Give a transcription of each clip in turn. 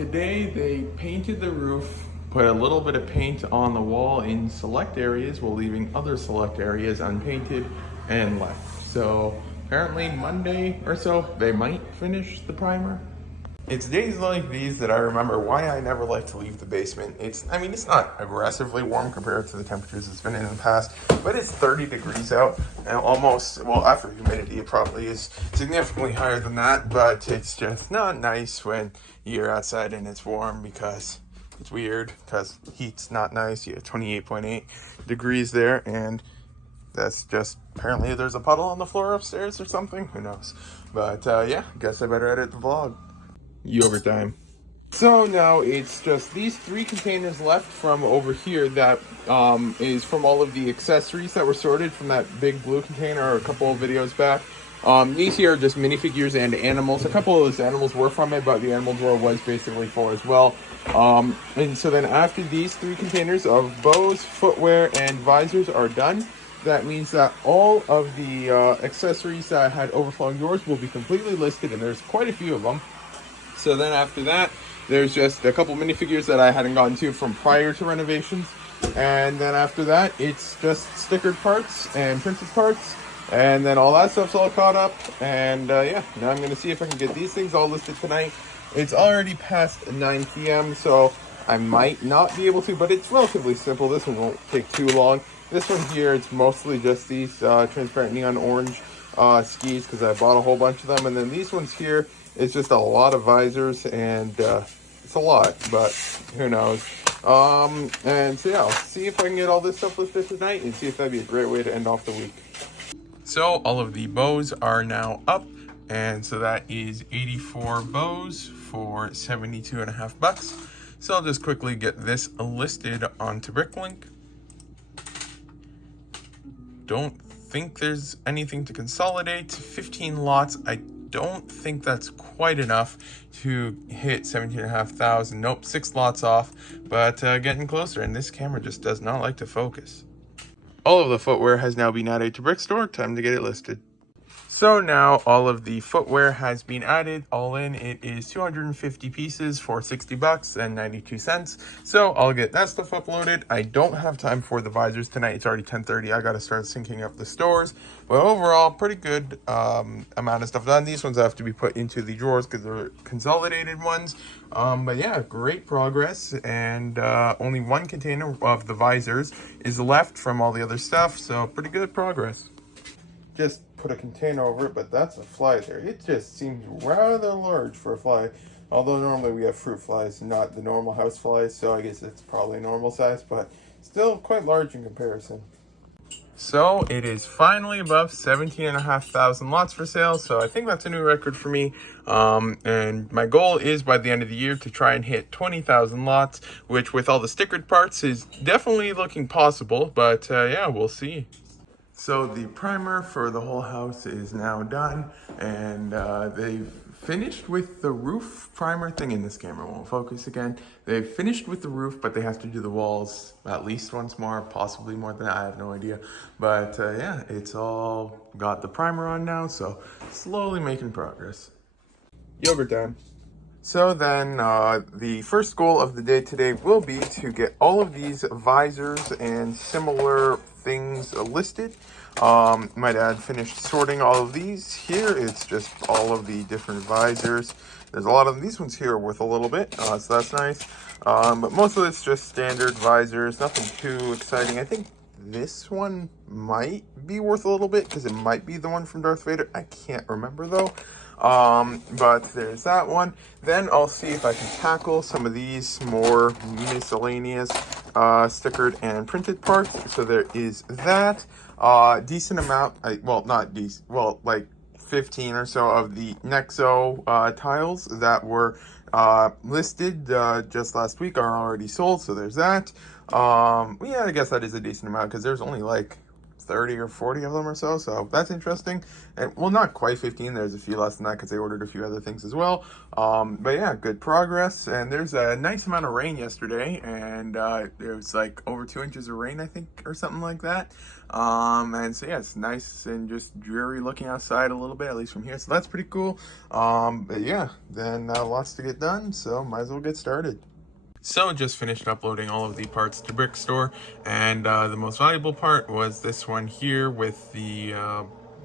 today they painted the roof, put a little bit of paint on the wall in select areas while leaving other select areas unpainted and left. So apparently Monday or so they might finish the primer. It's days like these that I remember why I never like to leave the basement. I mean, it's not aggressively warm compared to the temperatures it's been in the past, but it's 30 degrees out and almost, well, after humidity, it probably is significantly higher than that, but it's just not nice when you're outside and it's warm because it's weird because heat's not nice. You have 28.8 degrees there, and that's just, apparently there's a puddle on the floor upstairs or something, who knows. But yeah, guess I better edit the vlog. Overtime. So now it's just these 3 containers left from over here that is from all of the accessories that were sorted from that big blue container a couple of videos back. These here are just minifigures and animals. A couple of those animals were from it, but the animal drawer was basically full as well. And so then after these 3 containers of bows, footwear, and visors are done, that means that all of the accessories that had overflowing drawers will be completely listed, and there's quite a few of them. So then after that, there's just a couple minifigures that I hadn't gotten to from prior to renovations. And then after that, it's just stickered parts and printed parts. And then all that stuff's all caught up. And yeah, now I'm going to see if I can get these things all listed tonight. It's already past 9 p.m., so I might not be able to, but it's relatively simple. This one won't take too long. This one here, it's mostly just these transparent neon orange skis because I bought a whole bunch of them. And then these ones here, it's just a lot of visors, and it's a lot, but who knows. And so yeah, I'll see if I can get all this stuff listed tonight and see if that'd be a great way to end off the week. So all of the bows are now up, and so that is 84 bows for $72.50. So I'll just quickly get this listed onto Bricklink. Don't think there's anything to consolidate. 15 lots. I don't think that's quite enough to hit 17,500. Nope, 6 lots off, but getting closer, and this camera just does not like to focus. All of the footwear has now been added to Brickstore. Time to get it listed. So now all of the footwear has been added. All in, it is 250 pieces for $60 and 92 cents. So I'll get that stuff uploaded. I don't have time for the visors tonight. It's already 10:30. I got to start syncing up the stores. But overall, pretty good amount of stuff done. These ones have to be put into the drawers because they're consolidated ones. But yeah, great progress. And only 1 container of the visors is left from all the other stuff. So pretty good progress. Just put a container over it, but that's a fly there. It just seems rather large for a fly, although normally we have fruit flies, not the normal house flies, so I guess it's probably normal size, but still quite large in comparison. So it is finally above 17,500 lots for sale, so I think that's a new record for me. And my goal is by the end of the year to try and hit 20,000 lots, which with all the stickered parts is definitely looking possible, but yeah, we'll see. So the primer for the whole house is now done, and they've finished with the roof primer thing. In this camera won't focus again. They've finished with the roof, but they have to do the walls at least once more, possibly more than that, I have no idea. But yeah, it's all got the primer on now, so slowly making progress. Yogurt time. So then the first goal of the day today will be to get all of these visors and similar things listed. My dad finished sorting all of these. Here it's just all of the different visors. There's a lot of them. These ones here are worth a little bit, so that's nice. But most of it's just standard visors, nothing too exciting. I think this one might be worth a little bit because it might be the one from Darth Vader. I can't remember though. But there's that one. Then I'll see if I can tackle some of these more miscellaneous stickered and printed parts. So there is that. Decent amount, like 15 or so of the Nexo tiles that were listed just last week are already sold, so there's that. Yeah, I guess that is a decent amount because there's only like 30 or 40 of them or so. So that's interesting. And well, not quite 15. There's a few less than that because they ordered a few other things as well. But yeah, good progress. And there's a nice amount of rain yesterday, and it was like over 2 inches of rain, I think, or something like that. And so yeah, it's nice and just dreary looking outside a little bit, at least from here. So that's pretty cool. But yeah, then lots to get done. So might as well get started. So just finished uploading all of the parts to Brick Store, and the most valuable part was this one here with the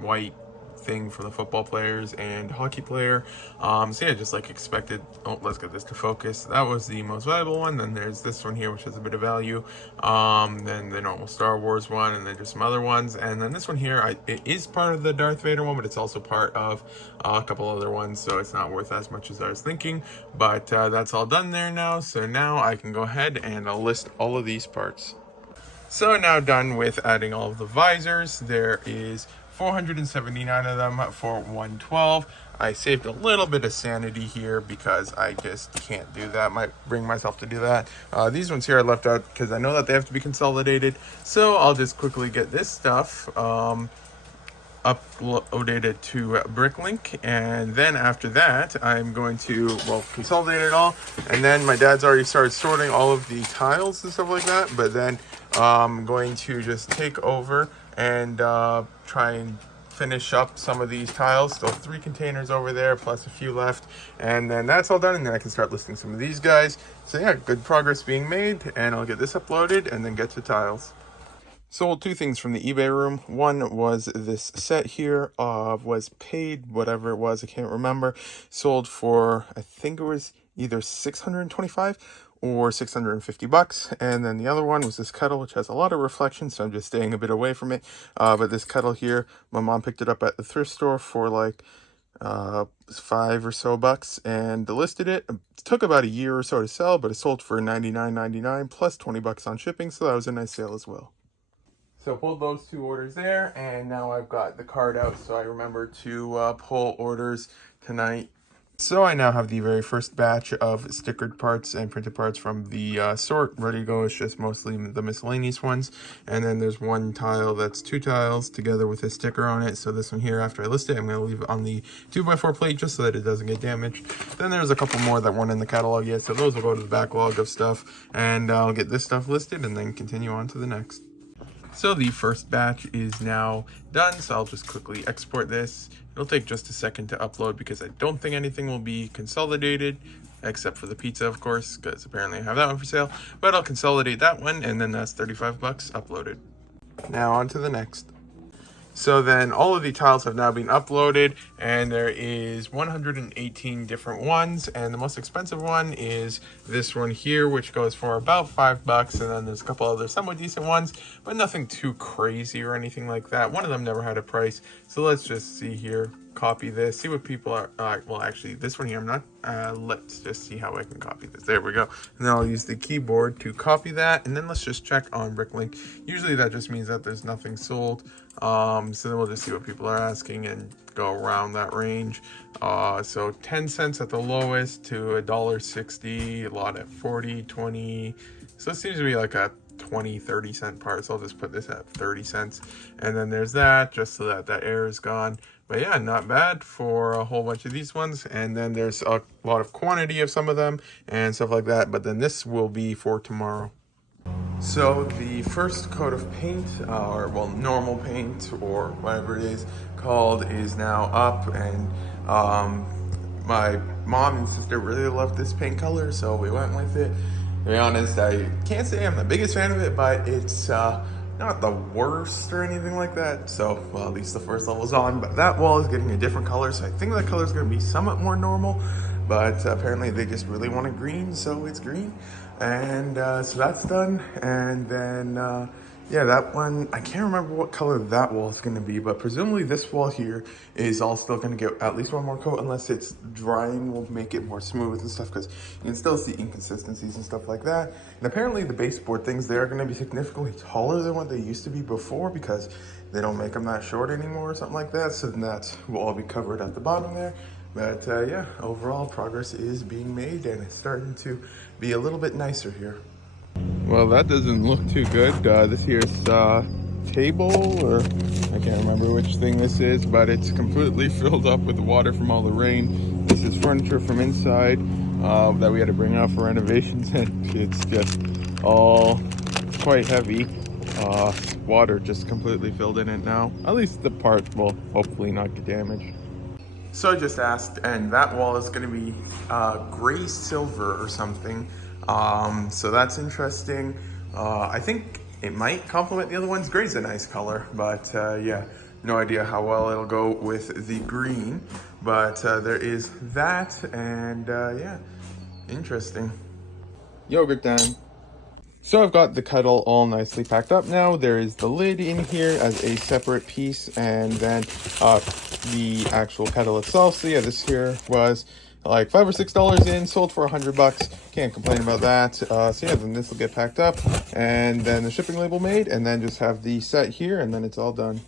white thing for the football players and hockey player. So yeah, just like expected. Oh, let's get this to focus. That was the most valuable one. Then there's this one here, which has a bit of value. Then the normal Star Wars one, and then just some other ones. And then this one here, it is part of the Darth Vader one, but it's also part of a couple other ones, so it's not worth as much as I was thinking. But that's all done there now. So now I can go ahead and I'll list all of these parts. So now done with adding all of the visors. There is 479 of them for $112. I saved a little bit of sanity here because I just can't do that. Might bring myself to do that. These ones here I left out because I know that they have to be consolidated. So I'll just quickly get this stuff uploaded it to Bricklink, and then after that I'm going to, well, consolidate it all. And then my dad's already started sorting all of the tiles and stuff like that, but then I'm going to just take over and try and finish up some of these tiles. Still 3 containers over there plus a few left, and then that's all done, and then I can start listing some of these guys. So yeah, good progress being made, and I'll get this uploaded and then get to tiles. Sold 2 things from the eBay room. One was this set here was paid, whatever it was, I can't remember. Sold for, I think it was either 625 or 650 bucks. And then the other one was this kettle, which has a lot of reflection, so I'm just staying a bit away from it. But this kettle here, my mom picked it up at the thrift store for like $5 or so and listed it. It took about a year or so to sell, but it sold for $99.99 plus 20 bucks on shipping, so that was a nice sale as well. So pulled those 2 orders there, and now I've got the card out, so I remember to pull orders tonight. So I now have the very first batch of stickered parts and printed parts from the sort ready to go. It's just mostly the miscellaneous ones. And then there's one tile that's 2 tiles together with a sticker on it. So this one here, after I list it, I'm going to leave it on the 2x4 plate just so that it doesn't get damaged. Then there's a couple more that weren't in the catalog yet, so those will go to the backlog of stuff. And I'll get this stuff listed and then continue on to the next. So the first batch is now done, so I'll just quickly export this. It'll take just a second to upload because I don't think anything will be consolidated, except for the pizza, of course, because apparently I have that one for sale. But I'll consolidate that one, and then that's 35 bucks uploaded. Now on to the next. So then all of the tiles have now been uploaded, and there is 118 different ones, and the most expensive one is this one here, which goes for about $5, and then there's a couple other somewhat decent ones, but nothing too crazy or anything like that. One of them never had a price, so let's just see here. Copy this, see what people are, well actually this one here I'm not, let's just see how I can copy this. There we go. And then I'll use the keyboard to copy that, and then let's just check on Bricklink. Usually that just means that there's nothing sold, so then we'll just see what people are asking and go around that range. So 10 cents at the lowest to $1.60, a lot at 40, 20, so it seems to be like a 20-30 cent part, so I'll just put this at 30 cents, and then there's that, just so that that error is gone. But yeah, not bad for a whole bunch of these ones. And then there's a lot of quantity of some of them and stuff like that, but then this will be for tomorrow. So the first coat of paint, or well, normal paint or whatever it is called, is now up, and my mom and sister really loved this paint color, so we went with it. To be honest, I can't say I'm the biggest fan of it, but it's not the worst or anything like that. So, well, at least the first level's on, but that wall is getting a different color, so I think that color is going to be somewhat more normal, but apparently they just really wanted green, so it's green. And so that's done, and then yeah, that one, I can't remember what color that wall is going to be, but presumably this wall here is all still going to get at least one more coat, unless it's drying will make it more smooth and stuff, because you can still see inconsistencies and stuff like that. And apparently the baseboard things, they're going to be significantly taller than what they used to be before, because they don't make them that short anymore or something like that, so then that will all be covered at the bottom there. But yeah, overall progress is being made, and it's starting to be a little bit nicer here. Well, that doesn't look too good. This here's table, or I can't remember which thing this is, but it's completely filled up with water from all the rain. This is furniture from inside that we had to bring out for renovations, and it's just all quite heavy. Water just completely filled in it now. At least the part will hopefully not get damaged. So I just asked, and that wall is going to be gray silver or something. So that's interesting. I think it might complement the other ones. Gray's a nice color, but yeah, no idea how well it'll go with the green. But there is that, and yeah, interesting. Yogurt time. So I've got the kettle all nicely packed up now. There is the lid in here as a separate piece, and then the actual kettle itself. So yeah, this here was like $5 or $6 in, sold for $100. Can't complain about that. So yeah, then this will get packed up, and then the shipping label made, and then just have the set here, and then it's all done.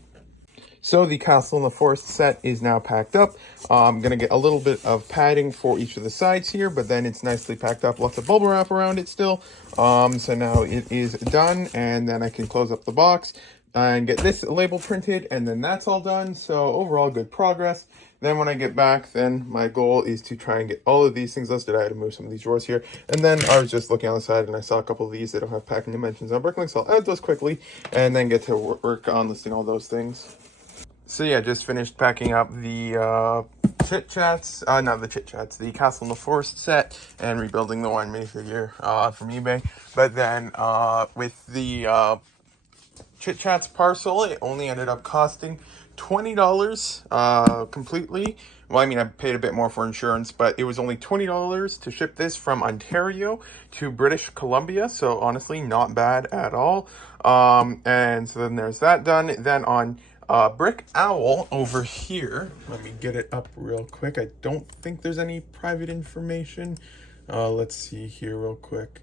So the Castle in the Forest set is now packed up. I'm going to get a little bit of padding for each of the sides here, but then it's nicely packed up. Lots of bubble wrap around it still. So now it is done, and then I can close up the box and get this label printed, and then that's all done. So overall, good progress. Then when I get back, then my goal is to try and get all of these things listed. I had to move some of these drawers here. And then I was just looking on the side, and I saw a couple of these that don't have packing dimensions on Bricklink, so I'll add those quickly and then get to work on listing all those things. So yeah, just finished packing up the Chit Chats, not the Chit Chats, the Castle in the Forest set, and rebuilding the one minifigure from eBay. But then with the Chit Chats parcel, it only ended up costing $20 completely. Well, I mean, I paid a bit more for insurance, but it was only $20 to ship this from Ontario to British Columbia. So honestly, not bad at all. And so then there's that done. Then on Brick Owl over here, let me get it up real quick. I don't think there's any private information. Let's see here real quick.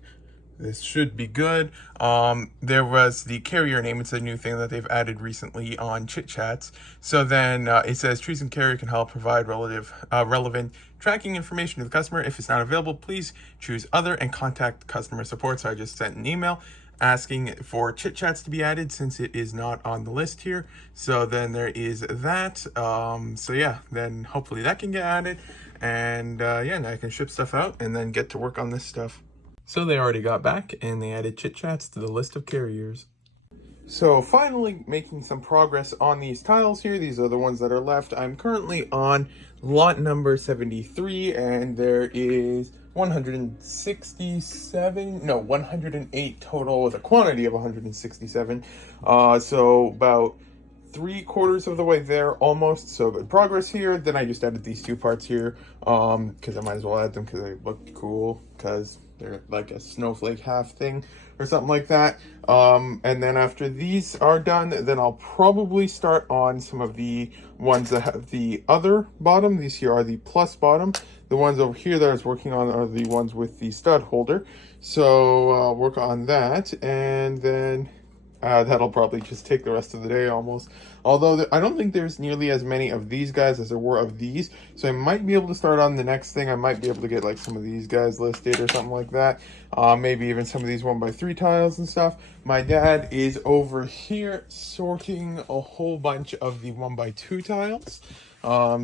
This should be good. There was the carrier name. It's a new thing that they've added recently on Chit Chats. So then it says Trees and Carrier can help provide relevant tracking information to the customer. If it's not available, please choose other and contact customer support. So I just sent an email asking for Chit Chats to be added since it is not on the list here. So then there is that. So yeah, then hopefully that can get added. And yeah, now I can ship stuff out and then get to work on this stuff. So they already got back and they added Chit Chats to the list of carriers. So finally making some progress on these tiles here. These are the ones that are left. I'm currently on lot number 73, and there is 108 total with a quantity of 167. So about 3/4 of the way there almost. So good progress here. Then I just added these two parts here because I might as well add them because they look cool, because they're like a snowflake half thing or something like that. And then after these are done, then I'll probably start on some of the ones that have the other bottom. These here are the plus bottom. The ones over here that I was working on are the ones with the stud holder. So I'll work on that, and then that'll probably just take the rest of the day almost. Although I don't think there's nearly as many of these guys as there were of these. So I might be able to start on the next thing. I might be able to get like some of these guys listed or something like that. Maybe even some of these 1x3 tiles and stuff. My dad is over here sorting a whole bunch of the 1x2 tiles.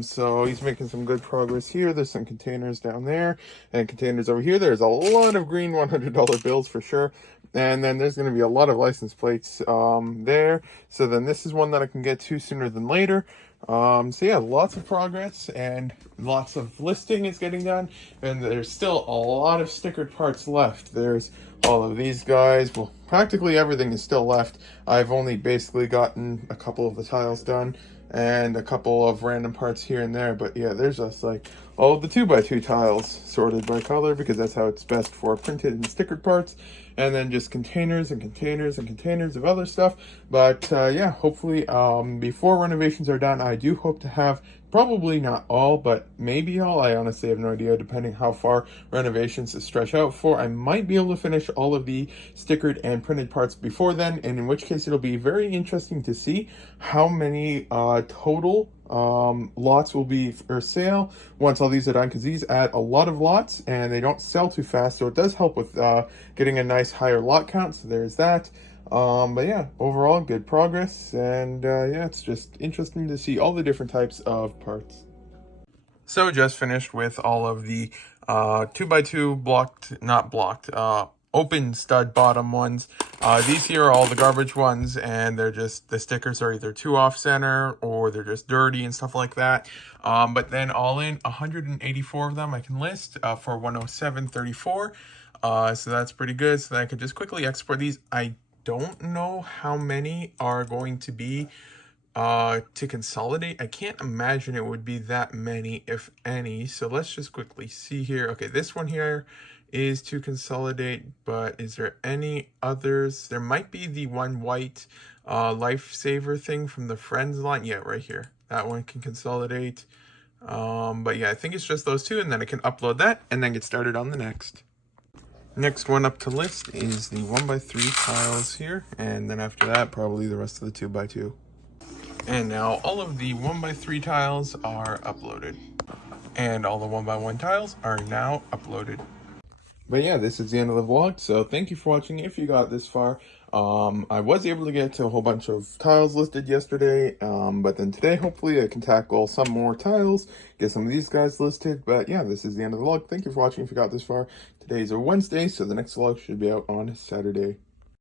So he's making some good progress here. There's some containers down there and containers over here. There's a lot of green $100 bills for sure. And then there's going to be a lot of license plates there. So then this is one that I can get to sooner than later. So yeah, lots of progress and lots of listing is getting done. And there's still a lot of stickered parts left. There's all of these guys. Well, practically everything is still left. I've only basically gotten a couple of the tiles done and a couple of random parts here and there. But yeah, there's just like all of the 2x2 tiles sorted by color, because that's how it's best for printed and stickered parts. And then just containers and containers and containers of other stuff. But yeah, hopefully before renovations are done, I do hope to have probably not all, but maybe all. I honestly have no idea, depending how far renovations stretch out for. I might be able to finish all of the stickered and printed parts before then, and in which case it'll be very interesting to see how many total lots will be for sale once all these are done, because these add a lot of lots and they don't sell too fast, so it does help with getting a nice higher lot count. So there's that. But yeah, overall good progress, and yeah, it's just interesting to see all the different types of parts. So just finished with all of the 2x2 blocked, not blocked, open stud bottom ones. These here are all the garbage ones, and they're just, the stickers are either too off center or they're just dirty and stuff like that. But then all in, 184 of them I can list for 107.34. So that's pretty good. So then I could just quickly export these. I don't know how many are going to be to consolidate. I can't imagine it would be that many, if any. So let's just quickly see here. Okay, this one here is to consolidate, but is there any others? There might be the one white lifesaver thing from the friends line. Yeah, right here. That one can consolidate. But yeah, I think it's just those two, and then I can upload that and then get started on the next. Next one up to list is the 1x3 tiles here, and then after that, probably the rest of the 2x2. And now all of the 1x3 tiles are uploaded. And all the 1x1 tiles are now uploaded. But yeah, this is the end of the vlog, so thank you for watching if you got this far. I was able to get to a whole bunch of tiles listed yesterday, but then today hopefully I can tackle some more tiles, get some of these guys listed. But yeah, this is the end of the vlog. Thank you for watching if you got this far. Today is a Wednesday, so the next vlog should be out on Saturday.